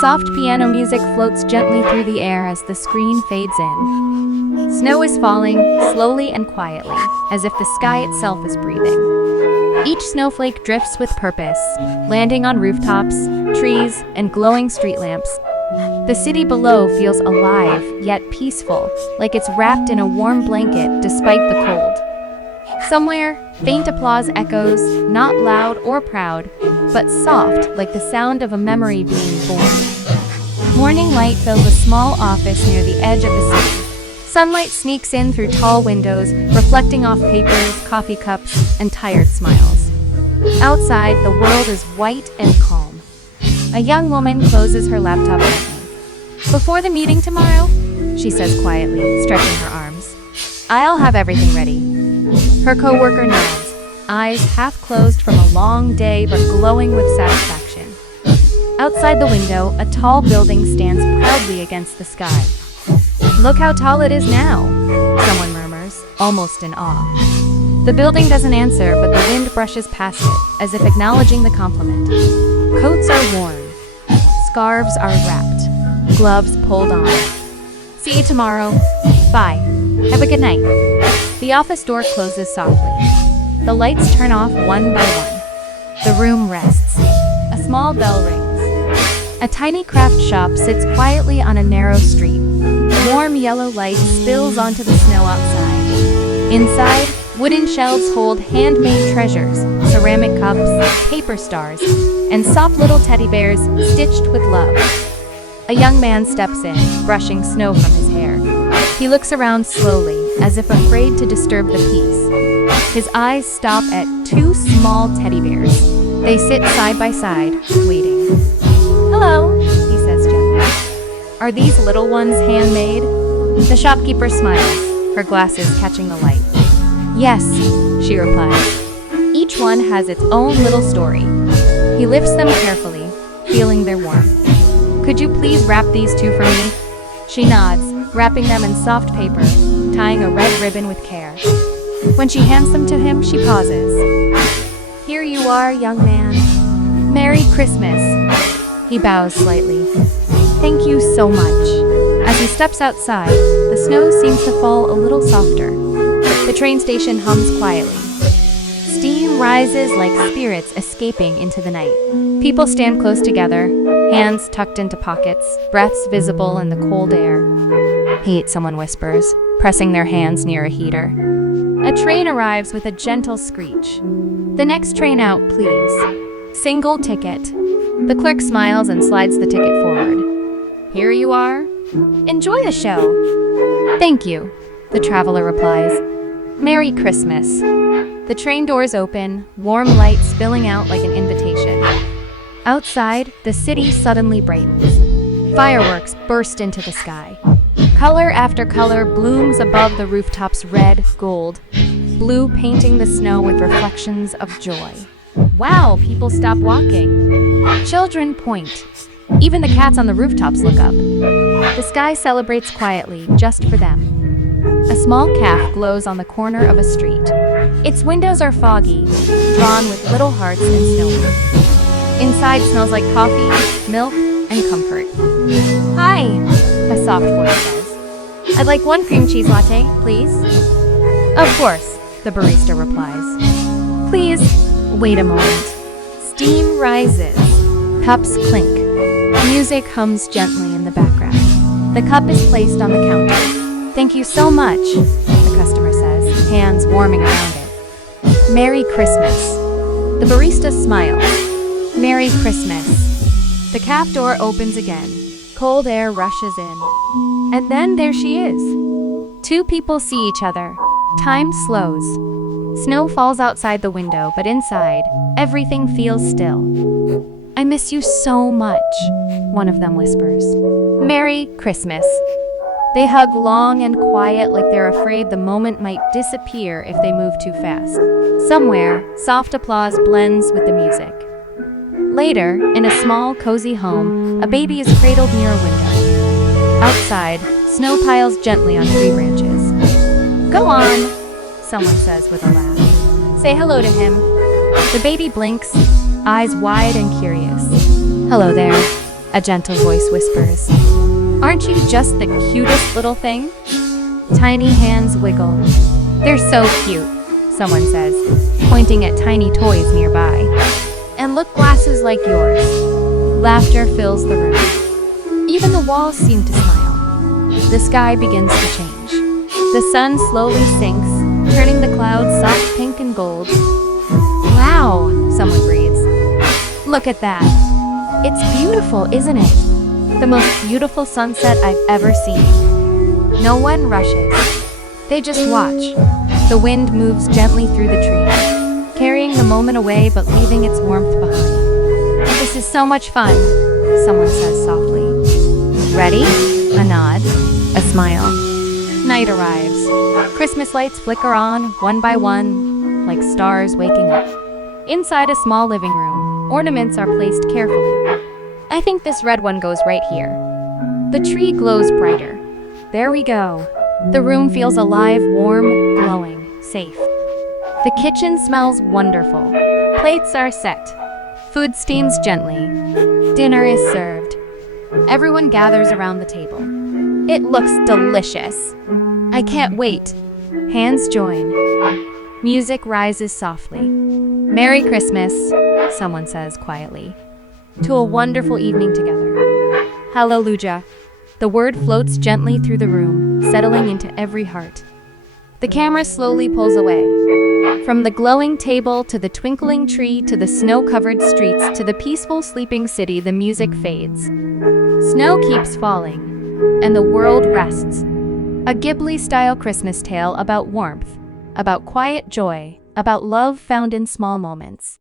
Soft piano music floats gently through the air as the screen fades in. Snow is falling, slowly and quietly, as if the sky itself is breathing. Each snowflake drifts with purpose, landing on rooftops, trees, and glowing street lamps. The city below feels alive, yet peaceful, like it's wrapped in a warm blanket despite the cold. Somewhere, faint applause echoes, not loud or proud, but soft, like the sound of a memory being born. Morning light fills a small office near the edge of the city. Sunlight sneaks in through tall windows, reflecting off papers, coffee cups, and tired smiles. Outside, the world is white and calm. A young woman closes her laptop gently. "Before the meeting tomorrow," she says quietly, stretching her arms, "I'll have everything ready." Her coworker nods, eyes half closed from a long day but glowing with satisfaction. Outside the window, a tall building stands proudly against the sky. "Look how tall it is now," someone murmurs, almost in awe. The building doesn't answer, but the wind brushes past it, as if acknowledging the compliment. Coats are worn, scarves are wrapped, gloves pulled on. "See you tomorrow. Bye. Have a good night." The office door closes softly. The lights turn off one by one. The room rests. A small bell rings. A tiny craft shop sits quietly on a narrow street. Warm yellow light spills onto the snow outside. Inside, wooden shelves hold handmade treasures, ceramic cups, paper stars, and soft little teddy bears stitched with love. A young man steps in, brushing snow from his hair. He looks around slowly, as if afraid to disturb the peace. His eyes stop at two small teddy bears. They sit side by side, waiting. "Hello," he says gently. "Are these little ones handmade?" The shopkeeper smiles, her glasses catching the light. "Yes," she replies. "Each one has its own little story." He lifts them carefully, feeling their warmth. "Could you please wrap these two for me?" She nods, wrapping them in soft paper, tying a red ribbon with care. When she hands them to him, she pauses. "Here you are, young man. Merry Christmas." He bows slightly. "Thank you so much." As he steps outside, the snow seems to fall a little softer. The train station hums quietly. Steam rises like spirits escaping into the night. People stand close together, hands tucked into pockets, breaths visible in the cold air. "Heat," someone whispers, pressing their hands near a heater. A train arrives with a gentle screech. "The next train out, please. Single ticket." The clerk smiles and slides the ticket forward. "Here you are. Enjoy the show." "Thank you," the traveler replies. "Merry Christmas." The train doors open, warm light spilling out like an invitation. Outside, the city suddenly brightens. Fireworks burst into the sky. Color after color blooms above the rooftops, red, gold, blue, painting the snow with reflections of joy. Wow, people stop walking. Children point. Even the cats on the rooftops look up. The sky celebrates quietly, just for them. A small calf glows on the corner of a street. Its windows are foggy, drawn with little hearts and snow. Inside smells like coffee, milk, and comfort. "Hi," a soft voice says. "I'd like one cream cheese latte, please." "Of course," the barista replies. "Please, wait a moment." Steam rises. Cups clink. Music hums gently in the background. The cup is placed on the counter. "Thank you so much," the customer says, hands warming around it. "Merry Christmas." The barista smiles. "Merry Christmas." The cab door opens again. Cold air rushes in. And then there she is. Two people see each other. Time slows. Snow falls outside the window, but inside, everything feels still. "I miss you so much," one of them whispers. "Merry Christmas." They hug long and quiet, like they're afraid the moment might disappear if they move too fast. Somewhere, soft applause blends with the music. Later, in a small, cozy home, a baby is cradled near a window. Outside, snow piles gently on tree branches. "Go on," someone says with a laugh. "Say hello to him." The baby blinks, eyes wide and curious. "Hello there," A gentle voice whispers. Aren't you just the cutest little thing? Tiny hands wiggle. They're so cute, someone says, pointing at tiny toys nearby. And look, glasses like yours. Laughter fills the room. Even the walls seem to smile. The sky begins to change. The sun slowly sinks, turning the clouds soft pink and gold. Wow, someone breathes. Look at that. It's beautiful, isn't it? The most beautiful sunset I've ever seen. No one rushes. They just watch. The wind moves gently through the trees, carrying the moment away but leaving its warmth behind. This is so much fun, someone says softly. Ready? A nod. A smile. Night arrives. Christmas lights flicker on, one by one, like stars waking up. Inside a small living room, ornaments are placed carefully. I think this red one goes right here. The tree glows brighter. There we go. The room feels alive, warm, glowing, safe. The kitchen smells wonderful. Plates are set. Food steams gently. Dinner is served. Everyone gathers around the table. It looks delicious. I can't wait. Hands join. Music rises softly. Merry Christmas, someone says quietly. To a wonderful evening together. Hallelujah. The word floats gently through the room, settling into every heart. The camera slowly pulls away. From the glowing table to the twinkling tree to the snow-covered streets to the peaceful sleeping city, the music fades. Snow keeps falling, and the world rests. A Ghibli-style Christmas tale about warmth, about quiet joy, about love found in small moments.